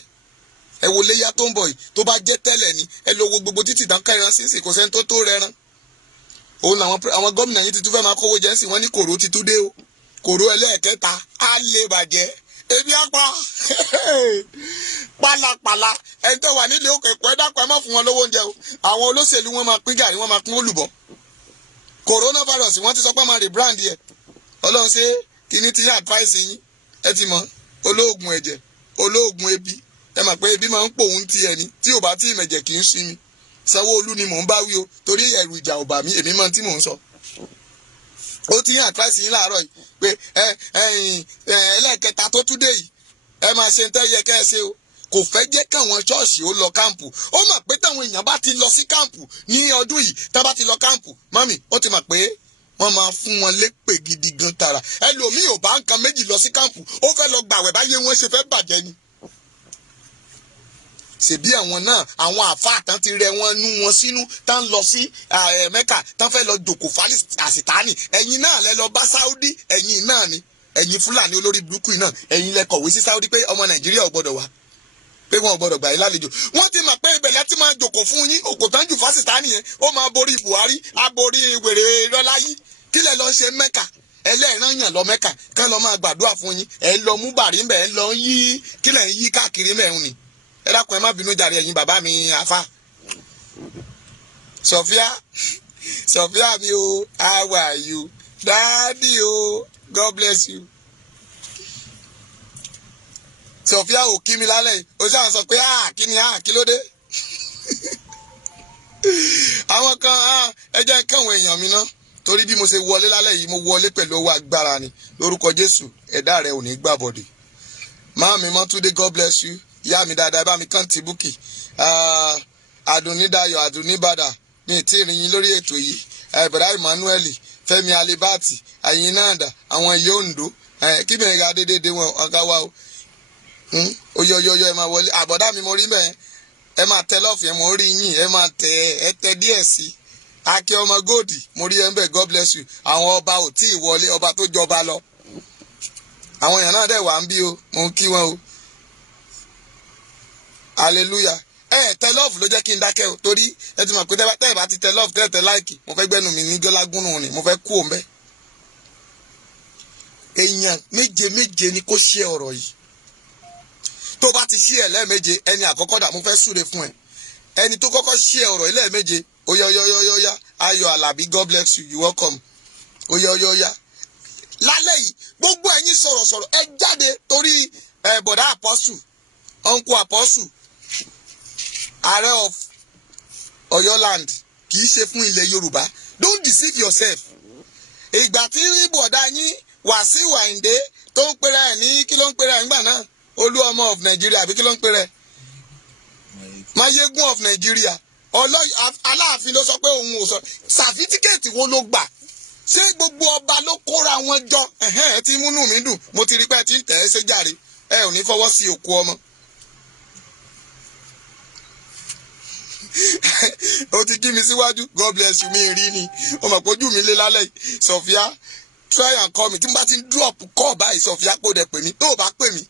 Ẹ wo léyà tó ń bọ̀ yìí tó bá jẹ́ tẹ́lẹ̀ ni ẹ lo wo gbogbo títì tán kẹran sínsìn kò sẹ́ni tó rẹran. Òun làwọn gómìnà yìí ti tún fẹ́ máa kówó jẹ́ sí wọ́n ní kòró ti tún dé o. Kòró ẹlẹ́ẹ̀kẹta á lè bàjẹ́. Ebi apá pálapàla ẹni tó wà nílé òkè ẹ̀kọ́ ẹ̀dàpọ̀ ẹ má fún wọn lówó oúnjẹ o. Àwọn olóṣèlú wọn máa pín gàrí wọn máa pín olùbọ́. Coronavirus wọ́n ti sọ pé máa rebrand yẹ. Ọlọ́run ṣe kíní ti yín advice yín ẹ ti mọ̀ olóògùn ẹ̀jẹ̀ olóògùn ebi ẹ mọ̀ pé ebi máa ń pòun ti ẹni tí ò bá tí ìmẹ̀jẹ̀ kì í ṣí mi. Sanwó-Olú ni mò ń bá wí o torí ẹ̀rù ìjà ò bà mí èmi mọ̀ tí mò ń sọ. Ó ti yín advice yín láàárọ̀ yìí pé ẹlẹ́ẹ̀kẹta tó tún dé yìí ẹ máa ṣe ń tẹ́ yẹ kẹ́ ẹ ṣe o. Kò fẹ́ jẹ́ káwọn ṣọ́ọ̀ṣì ó lọ káàmpù. Ó mọ̀ pé táwọn èèyàn bá ti lọ sí káàmpù ní ọdún yìí tá bá ti lọ káàmpù mami ó ti mọ̀ pé wọ́n máa fún wọn lépè gidi gan tara. Ẹlòmíì ò bá nǹkan méjì lọ sí káàmpù ó fẹ́ lọ gbàwẹ̀ báyé wọn ṣe fẹ́ bàjẹ́ ni. Ṣèbí àwọn náà àwọn àfáà tán ti rẹ wọn nú wọn sínú tán lọ sí Mẹ́kà tán fẹ́ lọ jòkó fálí àsìtáàní. Ẹ̀yin náà lẹ lọ bá Sáúdí ẹ̀yin náà ni ẹ̀yin Fúlàní olórí burúkú yìí náà ẹ̀yin lẹ kọ̀wé sí Sáúdí pé ọmọ Nàìjíríà ò gbọ́dọ̀ wá pé wọn ò gbọ́dọ̀ gbà yín lálejò. Wọ́n ti mọ̀ pé ibẹ̀ láti máa jòkó fún yín òkò tán jù fásitánì yẹn ó máa borí Buhari á borí wèrè Rọ́láyí kí lẹ lọ ṣe Mẹ́kà ẹlẹ́ẹ̀rán yàn lọ Mẹ́kà kán lọ máa gbàdúrà fún yín ẹ̀ lọ mú bàrí ń bẹ̀ ẹ̀ lọ yí kí lẹ̀ ń yí káàkiri mẹ́rin ni. Ẹ dákun ẹ má bínú jàre ẹ̀yin bàbá mi àfà. Sofia mi o how are you daddy o God bless you. Sofia ò kí mi lálẹ́ yìí ó ṣáà sọ pé kí ló dé. Àwọn kan ẹ jẹ́ káwọn èèyàn mi ná torí bí mo ṣe wọlé lálẹ́ yìí mo wọlé pẹ̀lú owó agbára ni lórúkọ Jésù ẹ̀dá rẹ ò ní gbàbọ̀dè. Máàmí Mọ́túndé God bless you. Ìyá mi dáadáa bá mi kàn tí búkì Adùnnídayọ̀ Adùnníbàdà mi tí ìrìn yín lórí ètò yìí Bọ̀dá Emmanuel Fẹ́mi Alibati àyìn náà dà àwọn ìyá Oǹdó kí bẹ̀rẹ̀ ga dédédé wọn ọ̀gá wa o oyoyoyo ẹ máa wọlé àbọ̀dá mi mo rí bẹ́ẹ̀ ẹ máa tẹ lọ́ọ̀fù ẹ mo rí yín ẹ máa tẹ ẹ tẹ díẹ̀ sí Akin ọmọ Góòdì mo rí ẹ ń bẹ̀, God bless you. Àwọn ọba ò tí ì wọlé, ọba tó jọba lọ. Àwọn èèyàn náà dẹ̀ wà ń bí o, mo ń kí wọn o. Hallelujah. Tẹ love ló jẹ́ kí n dákẹ́ o, torí ẹ ti mọ̀ pé tẹ́ bá ti tẹ love tẹ́ like, mo fẹ́ gbẹ́nu mi ní gọ́lágúnnù ni, mo fẹ́ kú òun bẹ́ẹ̀. Èèyàn méje ni kó ṣe ọ̀rọ̀ yìí. Tó bá ti ṣí ẹ̀ lẹ́ẹ̀méje, ẹni àkọ́kọ́ dà, mo fẹ́ súre fún ẹ. Ẹni tó kọ́kọ́ ṣí ọ̀rọ̀ yìí lẹ́ẹ̀méje, oya, Ayọ̀ Àlàbí, God bless you, you welcome. Oya. Lálẹ́ yìí, gbogbo ẹ̀yin sọ̀rọ̀sọ̀rọ̀, ẹ jáde torí bọ̀dá Apostle, uncle Apostle, ààrẹ of Ọ̀yọ́ land, kì í ṣe fún ilẹ̀ Yorùbá. Don't deceive yourself. Ìgbà tí rí bọ̀dá yín Wàsíù Àyìndé tó ń pèrè ẹ̀ ní kí ló ń pèrè ẹ̀ nígbà náà? Olúọmọ of Nigeria àbí kí ló ń pèrè ẹ̀? Mayegun of Nigeria. Aláàfin ló sọ pé òun ò sọ. Sàfítíkẹ́ẹ̀tì wo ló gbà? Ṣé gbogbo ọba ló kóra wọn jọ? Ẹ ti múnú mi dùn. Mo ti rí pé ẹ ti ń tẹ̀ ẹ́ séjàre. Ẹ ò ní fọwọ́ sí òkú ọmọ. O ti kí mi síwájú, God bless you, mi rí ni. O mọ̀ pé ojú mi lé lálẹ́ yìí. Sofia, try and call me. Tí n bá ti drop call báyìí, Sofia kò dẹ̀ pè mí. Tó o bá pè mí,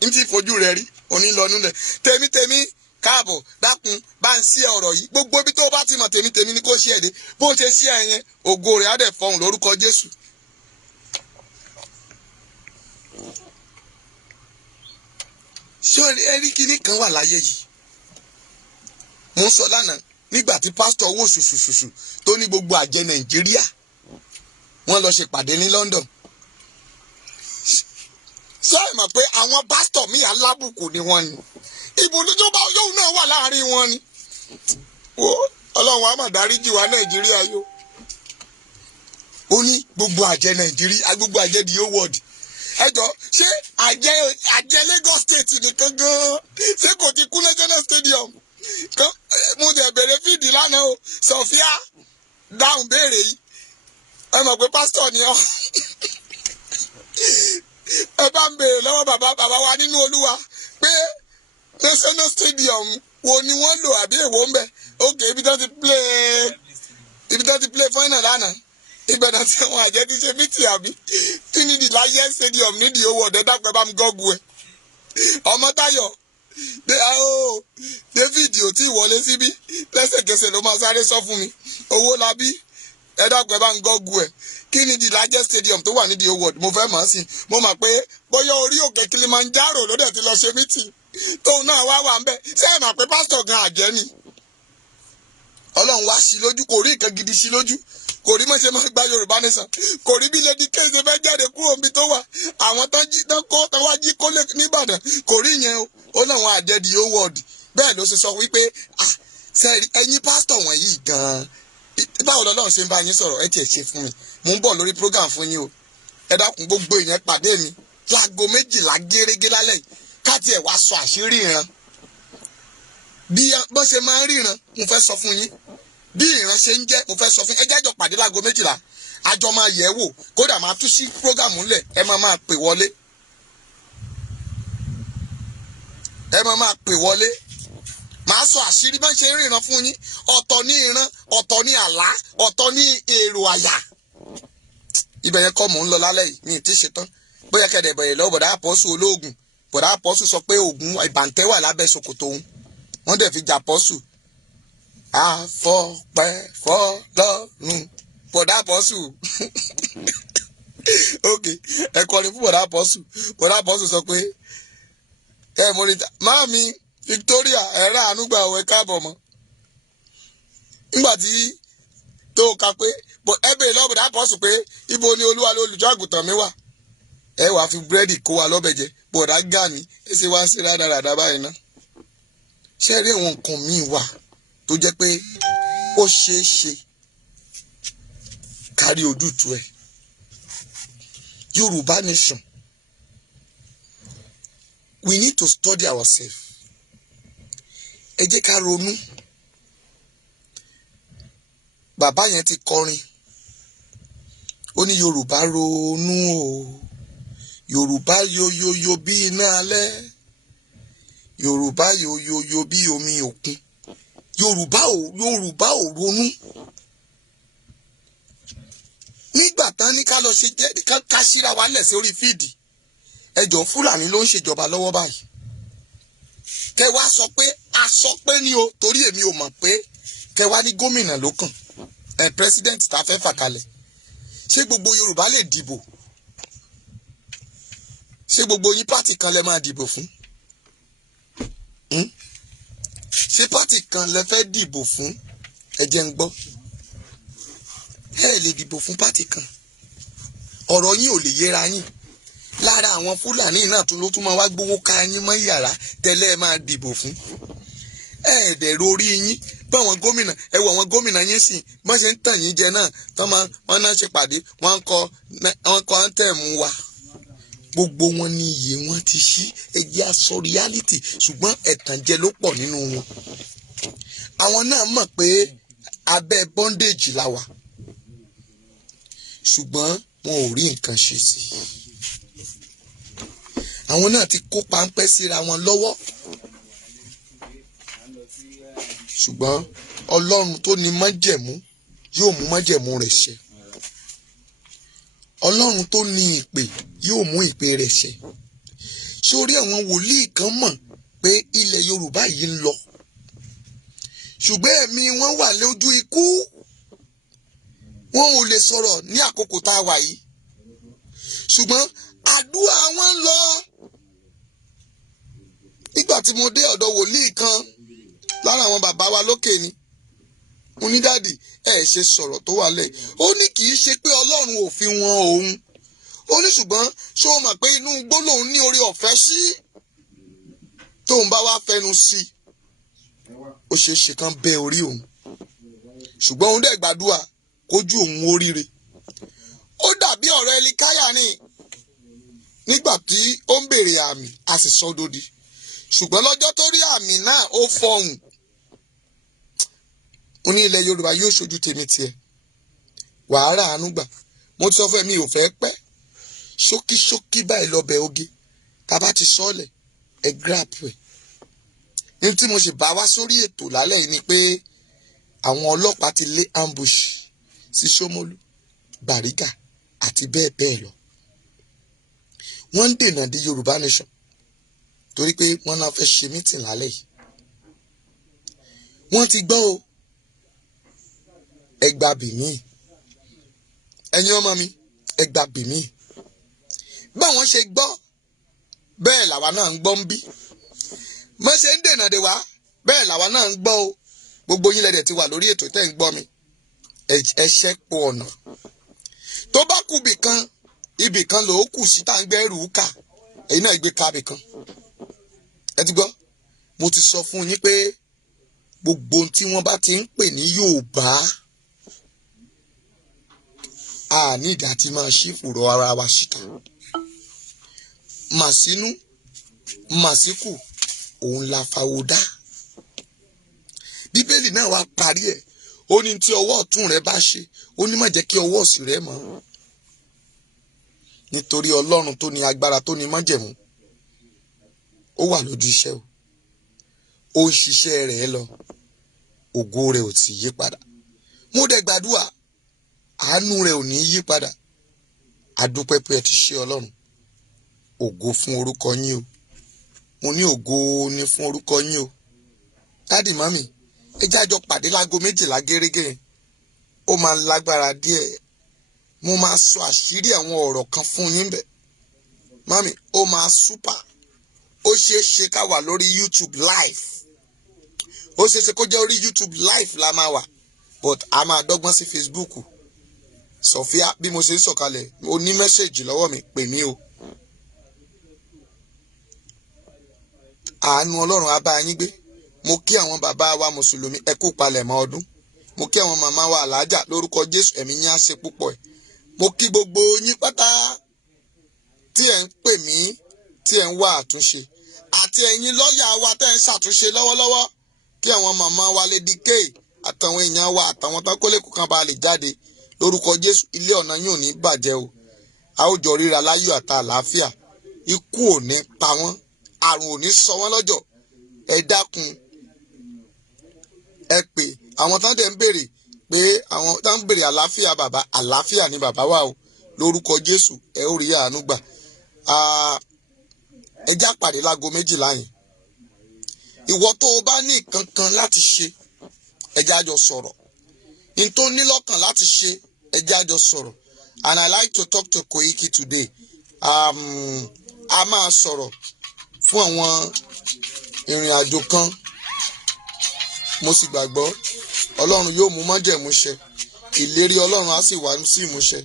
n ti fojú rẹ rí. Onílọ́nú lẹ̀. Tèmi káàbọ̀ dákun bá ń sí ọ̀rọ̀ yìí. Gbogbo ibi tó o bá ti mọ̀ tèmi ni kò ṣe ẹ̀dẹ́. Bó o ṣe sí ẹ̀ yẹn, ògo rẹ̀ á dẹ̀ fọhùn lórúkọ Jésù. Ṣé ẹ rí kinní kan wà láyé yìí? Mo ń sọ lánàá nígbà tí pásítọ̀ owó ṣùṣùṣùṣù tó ní gbogbo àjẹ Nàìjíríà wọ́n lọ ṣèpàdé ní London. Ṣé ẹ mọ̀ pé àwọn pásítọ̀ míì alábùkù ni wọ́n ni? Ìbùdójọba yóò náà wà láàrin wọn ni. Ọlọ́run á mà dáríjì wá Nàìjíríà yó. Ó ní gbogbo àjẹ Nàìjíríà, gbogbo àjẹ the whole world. Ẹ jọ ṣé àjẹ Lagos State nìkan gan-an ṣé kò ti kú National Stadium? Mo dẹ̀ bẹ̀rẹ̀ fídì lánàá o, Sofia dáhùn béèrè yìí. Ẹ mọ̀ pé pásítọ̀ ni ọ́. Ẹ bá ń béèrè lọ́wọ́ bàbá wa nínú Olúwa pé National Stadium wo ni wọ́n lò àbí èwo ń bẹ̀? Ok, ibi tó ti play final lánàá. Ìgbàdàn tí àwọn àjẹ́ ti ṣe mítì àbí? Tí ní the largest stadium nídìí owó ọ̀dẹ́ dàpẹ́ bá ń gọ́gù ẹ̀. Ọmọ́táyọ̀. David ò tí wọlé síbí lẹ́sẹ̀kẹsẹ̀ ló máa sáré sọ fún mi. Owó labí ẹ dákun ẹ bá ń gọ́gù ẹ̀. Kí ni the largest stadium tó wà nídìí owó mo fẹ́ mọ̀ sí. Mo mọ̀ pé bóyá orí òkè Kilimanjaro ló dẹ̀ ti lọ ṣe mítì. Tóun náà wà ń bẹ̀. Ṣé ẹ mọ̀ pé pásítọ̀ gan àjẹ́ ni? Ọlọ́run wá sí lójú, kò rí nǹkan gidi sí lójú. Kò rí mọ́ṣẹ́ máa gba Yorùbá nìsan. Kò rí bí Lady K ṣe fẹ́ jáde kúrò níbi tó wà. Àwọn tán wá jí kólé nìbàdàn. Kò rí yẹn o. Ó láwọn àjẹ́ the whole world. Bẹ́ẹ̀ ló ṣe sọ wípé sẹ́ẹ̀rì ẹ̀yin pásítọ̀ wọ̀nyí gan-an. Báwo lọ́lọ́run ṣe ń bá yín sọ̀rọ̀ ẹ tiẹ̀ ṣe fún mi. Mo ń bọ̀ lórí program fún yín o. Ẹ dákun gbogbo èèyàn pàdé mi láago 12 gẹ́rẹ́gẹ́ lálẹ́ yìí. Ká tiẹ̀ wá sọ àṣírí ìran. Bí bọ́n ṣe máa ń ríran, mo fẹ́ sọ fún yín. Bí ìran ṣe ń jẹ́, mo fẹ́ sọ fún yín. Ẹ jẹ́ àjọ pàdé láago 12. Àjọ máa yẹ̀ wò. Kódà máa tú sí program ńlẹ̀. Ẹ máa pè wọlé. Màá sọ àṣírí bá ń ṣe ríran fún yín. Ọ̀tọ̀ ní ìran, ọ̀tọ̀ ní àlá, ọ̀tọ̀ ní èrò àyà. Ibẹ̀ yẹn kọ́ mò ń lọ lálẹ́ yìí, mi ì tí ì ṣetán. Bóyá kẹ̀dẹ̀ bẹ̀rẹ̀ lọ́wọ́ bọ̀dá Apostle olóògùn. Bọ̀dá Apostle sọ pé ògùn ìbàǹtẹ́ wà lábẹ́ ṣòkòtò òun. Wọ́n dẹ̀ fi jà Apostle. Àfọpẹ́ fọ́lọ́run. Bọ̀dá Apostle. Ok, ẹ kọrin fún bọ̀dá Apostle. Bọ̀dá Apostle sọ pé mọ̀nìtà máàmi Victoria ẹ̀rọ ànúgbà òwe káàbọ̀ mọ́. Nígbà tí tó ka pé ẹ bèèrè lọ́wọ́ bọ̀dá Apostle pé ibo ni Olúwa olùṣọ́ àgùntàn mi wà. Ẹ wàá fi búrẹ́dì kó wa lọ́bẹ̀ jẹ. Bọ̀dá Gani ẹ ṣe wá ń ṣe rádaràdà báyìí ná. Ṣé rí àwọn nǹkan míì wà tó jẹ́ pé ó ṣeé ṣe kárí ojútùú ẹ̀. Yorùbá nation. We need to study ourselves. Ẹ jẹ́ ká ronú. Bàbá yẹn ti kọrin. Ó ní Yorùbá ronú o. Yorùbá yoyoyo bí iná alẹ́. Yorùbá yoyoyo bí omi òkun. Yorùbá ò ronú. nígbà tán ní ká lọ ṣe jẹ́ ká síra wa lẹ̀ sí orí fíìdì ẹjọ́ Fúlàní ló ń ṣèjọba lọ́wọ́ báyìí kẹ wá sọ pé a sọ pé ní o torí èmi ò mọ̀ pé kẹ wá ní gómìnà ló kàn president tá a fẹ́ fà kalẹ̀ ṣé gbogbo Yorùbá lè dìbò ṣé gbogbo yín pátì kan lẹ máa dìbò fún ṣé pátì kan lẹ fẹ́ dìbò fún ẹ jẹ́ ń gbọ́ ẹ lè dìbò fún pátì kan ọ̀rọ̀ yín ò lè yéra yín lára àwọn Fúlàní náà ló tún máa wá gbowó ká yín mọ́ yàrá tẹ́lẹ̀ máa dìbò fún ẹ̀ẹ́dẹ̀rọ orí yín báwọn gómìnà ẹ wọ àwọn gómìnà yín sìn bọ́n ṣe ń tàn yín jẹ náà tán máa wọ́n náà ṣe pàdé wọ́n kọ́ áńtẹ̀mù wa gbogbo wọn ní iye wọn ti ṣí ẹjẹ́ aṣọ reality ṣùgbọ́n ẹ̀tànjẹ ló pọ̀ nínú wọn àwọn náà mọ̀ pé abẹ́ bondage la wà ṣùgbọ́n wọn ò rí nǹkan ṣe sí àwọn náà ti kó páńpẹ́ síra wọn lọ́wọ́ ṣùgbọ́n Ọlọ́run tó ní májẹ̀mú yóò mú májẹ̀mú rẹ̀ ṣẹ Ọlọ́run tó ní ìpè yóò mú ìpè rẹ̀ ṣẹ sórí àwọn wòlíì kan mọ̀ pé ilẹ̀ Yorùbá yìí ń lọ ṣùgbọ́n ẹ̀mí wọn wà lójú ikú wọn ò lè sọ̀rọ̀ ní àkókò tá a wà yìí ṣùgbọ́n àdúrà wọn ń lọ nígbà tí mo dé ọ̀dọ̀ wòlíì kan lára àwọn bàbá wa lókè ni mo ní dáàdì ẹ ṣe sọ̀rọ̀ tó wà lẹ́yìn ó ní kì í ṣe pé Ọlọ́run ò fi wọn òun ó ní ṣùgbọ́n ṣé o mọ̀ pé inú gbólóhùn ní orí ọ̀fẹ́ sí tóun bá wá fẹnu sí ó ṣe é ṣe kán bẹ́ orí òun ṣùgbọ́n òun dẹ̀ gbàdúrà kójú òun oríire ó dàbí ọ̀rọ̀ Ẹlikáyà ni nígbà tí ó ń béèrè àmì a sì sọ dòdì ṣùgbọ́n lọ́jọ́ tó rí àmì náà ó fọhùn ó ní ilẹ̀ Yorùbá yóò ṣojú tèmi tiẹ̀ wàá rà àánú gbà mo ti sọ fún ẹ mi ò fẹ́ pẹ́ ṣókíṣókí báyìí lọ́bẹ̀ oge tá a bá ti sọ́ọ̀lẹ̀ ẹ grab ẹ̀ ní tí mo sì bá wá sórí ètò lálẹ́ yìí ni pé àwọn ọlọ́pàá ti lé ambush sí Ṣómólú Bàrígà àti bẹ́ẹ̀ bẹ́ẹ̀ lọ wọ́n ń dènà di Yorùbá nation torí pé wọ́n náà fẹ́ ṣe mítìn lálẹ́ yìí wọ́n ti gbọ́ o ẹgbà Benin ẹ̀yin ọmọ mi ẹgbà Benin báwọn ṣe gbọ́ bẹ́ẹ̀ làwa náà ń gbọ́ ń bí mo ṣe ń dènà de wá bẹ́ẹ̀ làwa náà ń gbọ́ o gbogbo yín lẹ́dẹ̀ ti wà lórí ètò tẹ́ ń gbọ́ mi ẹ ṣẹ́pọ̀ ọ̀nà tó bá kú ibì kan ló kù sí tá à ń gbẹ́rù kà èyí náà gbé kábì kan ẹ ti gbọ́ mo ti sọ fún yín pé gbogbo tí wọ́n bá ti ń pè ní Yorùbá a ní ìdá tí máa ṣí fùrọ̀ ara wa síta màsínú màsíkù òun la fàwọ́dá Bíbélì náà wá parí ẹ̀ ó ní tí ọwọ́ ọ̀tún rẹ bá ṣe ó ní má jẹ́ kí ọwọ́ òsì rẹ mọ̀ nítorí Ọlọ́run tó ní agbára tó ní májẹ̀mú ó wà lójú iṣẹ́ o ó ń ṣiṣẹ́ rẹ̀ lọ ògo rẹ̀ ò sì yí padà mo dẹ̀ gbàdúrà àánú rẹ̀ ò ní yí padà adúpẹ́ pé ẹ ti ṣe Ọlọ́run ògo fún orúkọ yín o mo ní ògo ní fún orúkọ yín o dádì mami ẹ jájọ pàdé láago 12 gẹ́rẹ́gẹ́ ó máa lágbára díẹ̀ mo máa sọ àṣírí àwọn ọ̀rọ̀ kan fún yín bẹ̀ mami ó máa súpà ó ṣeé ṣe ká wà lórí YouTube live ó ṣeé ṣe kó jẹ́ orí YouTube live la máa wà but a máa dọ́gbọ́n sí Facebook Sofia bí mo ṣe ń sọ̀kalẹ̀ o ní mẹ́sẹ̀gì lọ́wọ́ mi pè mí o àánú Ọlọ́run á bá yín gbé mo kí àwọn bàbá wa mùsùlùmí ẹ kú palẹ̀mọ́ ọdún mo kí àwọn màmá wa àlàájà lórúkọ Jésù ẹ̀mí yín á ṣe púpọ̀ ẹ̀ mo kí gbogbo yín pátá tí ẹ̀ ń pè mí tí ẹ̀ ń wá àtúnṣe àti ẹ̀yin lọ́ọ̀yà wa tẹ́ ń ṣàtúnṣe lọ́wọ́lọ́wọ́ kí àwọn màmá wa Lady K àtàwọn èèyàn wa àtàwọn tán kólẹ́kùn kan bá lè jáde lórúkọ Jésù ilé ọ̀nà yín ò ní bàjẹ́ o a ó jọ ríra láyọ̀ àti àlàáfíà ikú ò ní pa wọ́n àrùn ò ní sọ wọ́n lọ́jọ́ ẹ dákun ẹ pè àwọn tán dẹ̀ ń béèrè pé àwọn tá ń béèrè àlàáfíà bàbá, àlàáfíà ni bàbá wa o lórúkọ Jésù, ẹ ó rí àánú gbà. Ẹ já pàdé láago 12 yẹn. Ìwọ tó o bá ní nǹkan kan láti ṣe, ẹ já jọ sọ̀rọ̀. In tó ní lọ́kàn láti ṣe, ẹ já jọ sọ̀rọ̀. And I like to talk to Koiki today. A máa sọ̀rọ̀ fún àwọn ìrìn àjò kan. Mo sì gbàgbọ́ Ọlọ́run yóò mú májẹ̀mú ṣẹ. Ìlérí Ọlọ́run á sì wá sí ìmúṣẹ.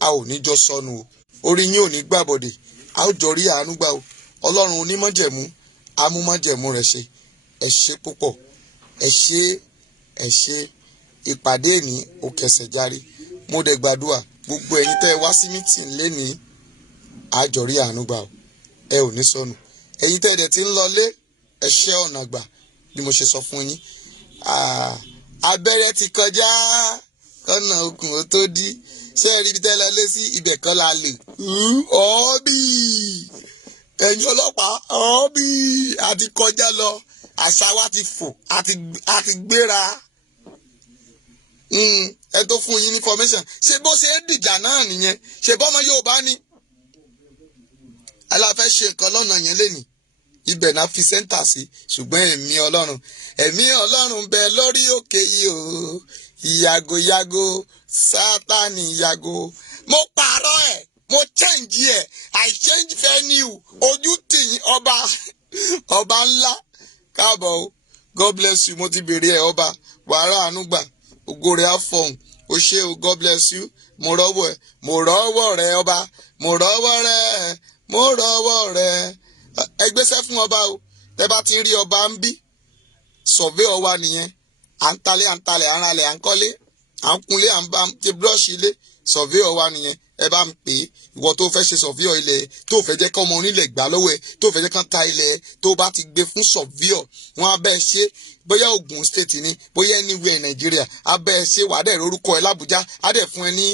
A ò ní jọ sọnù o. Orí yín ò ní gbàbọ̀dè. A ó jọ rí àánú gbà o. Ọlọ́run onímájẹ̀mú á mú májẹ̀mú rẹ̀ ṣe. Ẹ ṣé púpọ̀. Ẹ ṣé. Ìpàdé ní ó kẹsẹ̀ járí. Mo dẹ̀ gbàdúrà gbogbo ẹ̀yin tẹ́ ẹ wá sí meeting lénìí, a jọ rí àánú gbà o. Ẹ ò ní sọnù. Ẹ̀yin tẹ́ ẹ dẹ̀ ti ń lọlé, ẹ ṣẹ́ ọ̀nà gbà bí mo ṣe sọ fún yín. Abẹ́rẹ́ ti kọjá kọ́nà okùn ó tó dí. Ṣé ẹ rí ibi tẹ́ lọ lé sí ibẹ̀ kan la lè? Ọ̀ọ́bì ẹ̀yin ọlọ́pàá, ọ̀ọ́bì àti kọjá lọ. Àṣà wa ti fò, àti gbéra. Ẹ tó fún yín information. Ṣé bó ṣe ń dìjà náà nìyẹn? Ṣé bọ́mọ Yorùbá ni? Aláfẹ́ ṣe nǹkan lọ́nà yẹn lénìí. Ibẹ̀ náà fi sẹ́ńtà sí, ṣùgbọ́n ẹ̀mí Ọlọ́run bẹ lórí òkè yìí o. Yàgò Sátánì yàgò. Mo pààrọ̀ ẹ̀, mo change ẹ̀, I change venue. Ojú tìyín ọba ńlá. Káàbọ̀ o, God bless you. Mo ti bèrè ẹ̀ ọba, wàrà àánú gbà, ògo rẹ̀ á fọ̀hún. O ṣé o, God bless you. Mo rọ́wọ́ rẹ̀ ọba, mo rọ́wọ́ rẹ̀. Ẹ gbéṣẹ́ fún ọba o. Tẹ́ bá ti rí ọba ń bí, surveyor wa nìyẹn. À ń talẹ̀, à ń ralẹ̀, à ń kọ́lé, à ń kunlé, à ń bá ti brush ilé. Surveyor wa nìyẹn. Ẹ bá ń pè é. Ìwọ tó fẹ́ ṣe surveyor ilẹ̀, tó fẹ́ jẹ́ kí ọmọ onílẹ̀ gbà lọ́wọ́ ẹ̀, tó fẹ́ jẹ́ kán ta ilẹ̀, tó bá ti gbé fún surveyor, wọ́n á bẹ́ẹ̀ ṣe. Bóyá Ògùn state ni, bóyá anywhere in Nigeria, á bẹ́ẹ̀ ṣe. Wàá dẹ̀ orúkọ ẹ l'Abuja, á dẹ̀ fún ẹ ní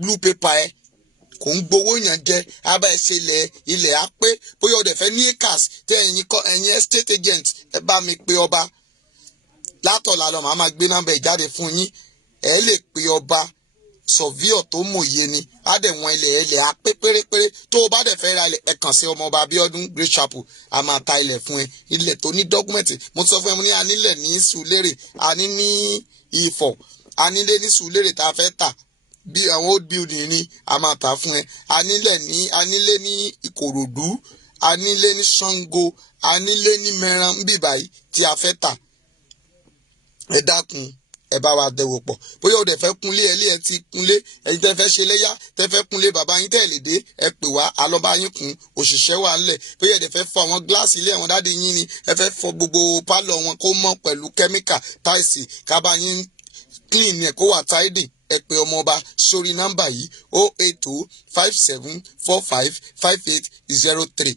blue paper ẹ. Kò ń gbowó yàn jẹ, abá ẹ ṣe ilẹ̀ á pé. Bóyá o dẹ̀ fẹ́ ní acres tẹ ẹ̀yin estate agent, ẹ bá mi pe ọba. Látọ̀la lọ màá máa gbé nọ́mbà ẹ̀ jáde fún yín. Ẹ lè pe ọba, surveyor tó mòye ni. Á dẹ̀ wọn ilẹ̀ á pé pérépéré. Tó o bá dẹ̀ fẹ́ ra ilẹ̀, ẹ kàn sí ọmọọba Abíọ́dún Great Chapel. A máa ta ilẹ̀ fún ẹ. Ilẹ̀ tó ní dọ́kúmẹ̀ntì. Mo ti sọ fún ẹ, mo ní anílẹ̀ ní Sùúlérè, àní ní Ifọ̀, anílé ní Sùúlérè tá a fẹ́ tà. Bí àwọn old building ni a máa tà fún ẹ. Anílé ní Ìkòròdú, anílé ní Ṣàngó, anílé ní Mẹ́ran ń bì báyìí tí a fẹ́ tà. Ẹ dákun, ẹ bá wa dẹ̀wò pọ̀. Bóyá o dẹ̀ fẹ́ kunlé, ẹ ti kunlé, ẹ̀yin tẹ́ fẹ́ ṣe léyá, tẹ́ fẹ́ kunlé bàbá yín tẹ́ lè dé, ẹ pè wá, alọ́ba yín kun, òṣìṣẹ́ wà ńlẹ̀. Bóyá ẹ dẹ̀ fẹ́ fọ àwọn gíláàsì ilé àwọn dáàdi yín ni, ẹ fẹ́ fọ gbogbo pálọ̀ wọn kó mọ́ pẹ̀lú kẹ́míkà, táìsì, kábà yín clean ẹ̀ kó wà tidy. Ẹ pè ọmọọba sórí nọ́mbà yìí 08257455803.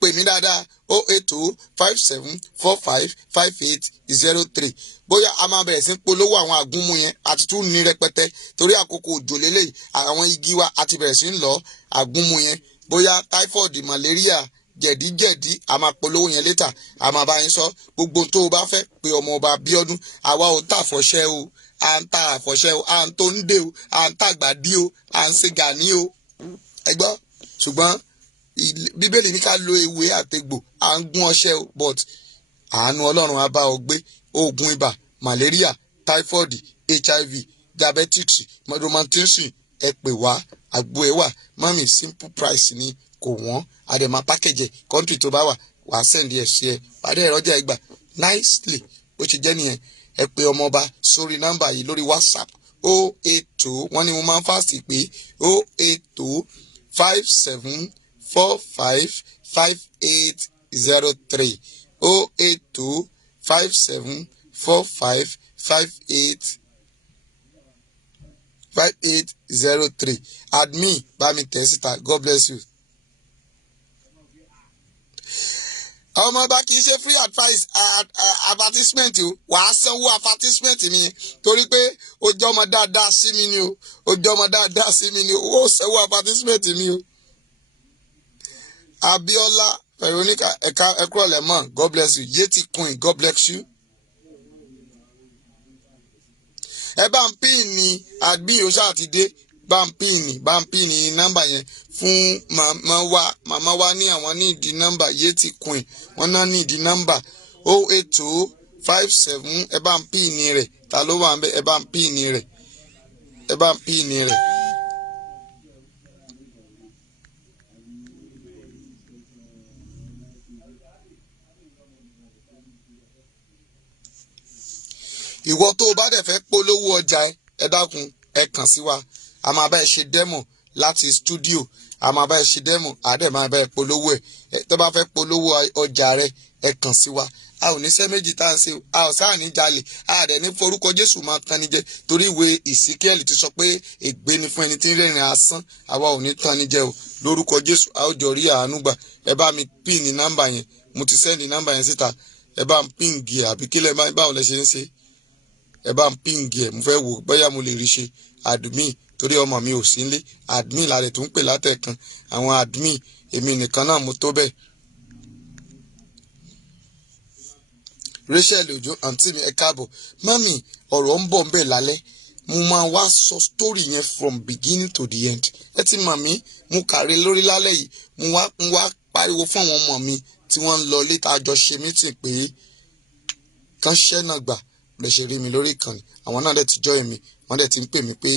Pè mí dáadáa 08257455803. Bóyá a máa bẹ̀rẹ̀ sí polówó àwọn àgúnmu yẹn àti tún ní rẹpẹtẹ torí àkókò òjò lélẹ́yìí. Àwọn igi wa àti bẹ̀rẹ̀ sí ń lọ àgúnmu yẹn. Bóyá typhoid, malaria, jẹ̀díjẹ̀dí, a máa polówó yẹn létà. A máa bá yín sọ gbogbo tó o bá fẹ́ pé ọmọọba Abíọ́dún. Àwa ò tà fọṣẹ́ o, à ń ta àfọ̀ṣẹ́ o, à ń tó ń dé o, à ń tàgbàdí o, à ń ṣe gàní o. Ẹ gbọ́, ṣùgbọ́n Bíbélì ní ká lo ewé àtegbò, à ń gún ọṣẹ o, but àánú Ọlọ́run á bá ọ gbé. Oògùn ibà, malaria, typhoid, HIV, diabetics, rheumatism, ẹ pè wá, àgbo ẹ wà. Mami, simple price ni, kò wọ́n. A dẹ̀ máa package ẹ̀, country tó bá wà, wàá send ẹ̀ sí ẹ. Wàá dẹ̀ rọ́jà ìgbà nicely. Bó ṣe jẹ́ nìyẹn. Ẹ pè ọmọọba sórí nọ́mbà yìí lórí WhatsApp 082, wọ́n ní mo máa ń fast pé 08257455803 08257455803. Admin bá mi tẹ̀ síta. God bless you. Ọmọọba kì í ṣe free advertisement o. Wàá sanwó advertisement mi torí pé ó jẹ́ ọmọ dáadáa sí mi ni o. Ó jẹ́ ọmọ dáadáa sí mi ni o. Ó sanwó advertisement mi o. Abiola Veronica ẹkúrọ̀lẹ́ mọ́, God bless you. Yeti Queen, God bless you. ẹ bá ń pín ní admin ó ṣáà ti dé bá ń pín ní nọ́mbà yẹn fún màmá wa ní àwọn ní ìdí nọ́mbà Yeti Queen wọn náà ní ìdí nọ́mbà 08057 ẹ bá ń pín ní rẹ̀ ta ló wà ń bẹ ẹ bá ń pín ní rẹ̀ ẹ bá ń pín ní rẹ̀. ìwọ tó o bá dẹ̀ fẹ́ polówó ọjà ẹ dákun ẹ kàn sí wa a máa bá ẹ ṣe demo láti studio a máa bá ẹ ṣe demo àdẹ̀ máa bá ẹ polówó ẹ tó bá fẹ́ polówó ọjà rẹ ẹ kàn sí wa a ò ní ṣẹ́ méjì tá à ń ṣe a ò sáà ní jalè a dẹ̀ ní forúkọ Jésù máa tán ní jẹ torí ìwé Ìsíkíẹ́lì ti sọ pé ègbé ni fún ẹni tí ń rẹ́rìn asán àwa ò ní tán ní jẹ o lórúkọ Jésù a ó jọ rí àánú gbà ẹ bá mi pín ní nọ́mbà yẹn mo ti sẹ́ndì nọ́mbà yẹn síta ẹ bá ń pín gì àbí kílẹ̀ báwo lẹ ṣe ń ṣe ẹ bá ń píǹgì ẹ mo fẹ́ wò bóyá mo lè rí ṣe admin torí ọmọ mi ò sí nílé admin lálẹ́ tó ń pè látẹ̀kan àwọn admin èmi nìkan náà mo tó bẹ́ẹ̀. Rachel Ojo àǹtí mi ẹ káàbọ̀ mami ọ̀rọ̀ ń bọ̀ ń bẹ̀ lálẹ́ mo máa wá sọ story yẹn from beginning to the end ẹ ti mọ̀ mí mo kàrí lórí lálẹ́ yìí mo wá pariwo fún àwọn ọmọ mi tí wọ́n ń lọ létà àjọ ṣe meeting pé kán ṣẹ́ náà gbà lè ṣe rí mi lórí ìkànnì àwọn náà dẹ̀ ti join mi wọ́n dẹ̀ ti ń pè mí pé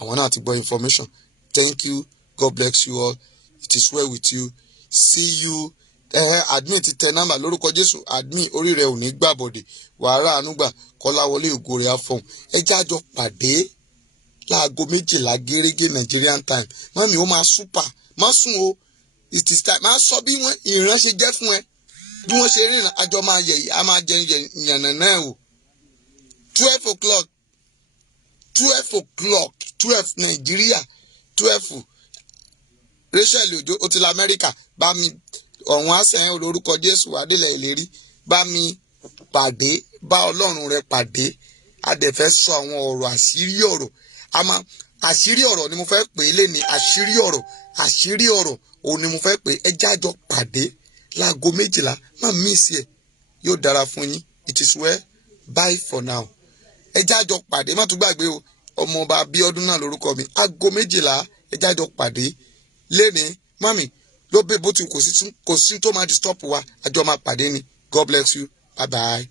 àwọn náà ti gbọ́ information thank you God bless you all it is well with you see you admin ti tẹ nọ́mbà lórúkọ Jésù admin orí rẹ ò ní gbàbọ̀dẹ̀ wàhálà ànúgbà Kọ́láwọlé ògo rẹ̀ afọ̀hún ẹ jájọ pàdé láago 12 gẹ́rẹ́gẹ́ Nigerian time mọ́mí ó máa súpà má sùn o it is time má sọ bí wọ́n ìran ṣe jẹ́ fún ẹ bí wọ́n ṣe rìnrìn àjọ máa yẹ a máa jẹ yànnà náà o 12 o'clock 12 Nigeria 12 Rachel Ojo ó ti lọ Amẹ́ríkà bá mi ọ̀hún àṣẹyìn olórúkọ Jésù adélẹ̀ ìlérí bá mi pàdé bá Ọlọ́run rẹ pàdé a dẹ̀ fẹ́ sọ àwọn ọ̀rọ̀ àṣírí ọ̀rọ̀ ni mo fẹ́ pè é léni àṣírí ọ̀rọ̀ òun ni mo fẹ́ pè é jájọ pàdé láago 12 má mísì ẹ̀ yóò dára fún yín it is well bye for now ẹ jájọ pàdé má tún gbàgbé o ọmọọba Abíọ́dún náà lórúkọ mi aago 12 ẹ jájọ pàdé léni mami ló bẹ bó ti kò sí tó máa disturb wa àjọ máa pàdé ni God bless you bye bye.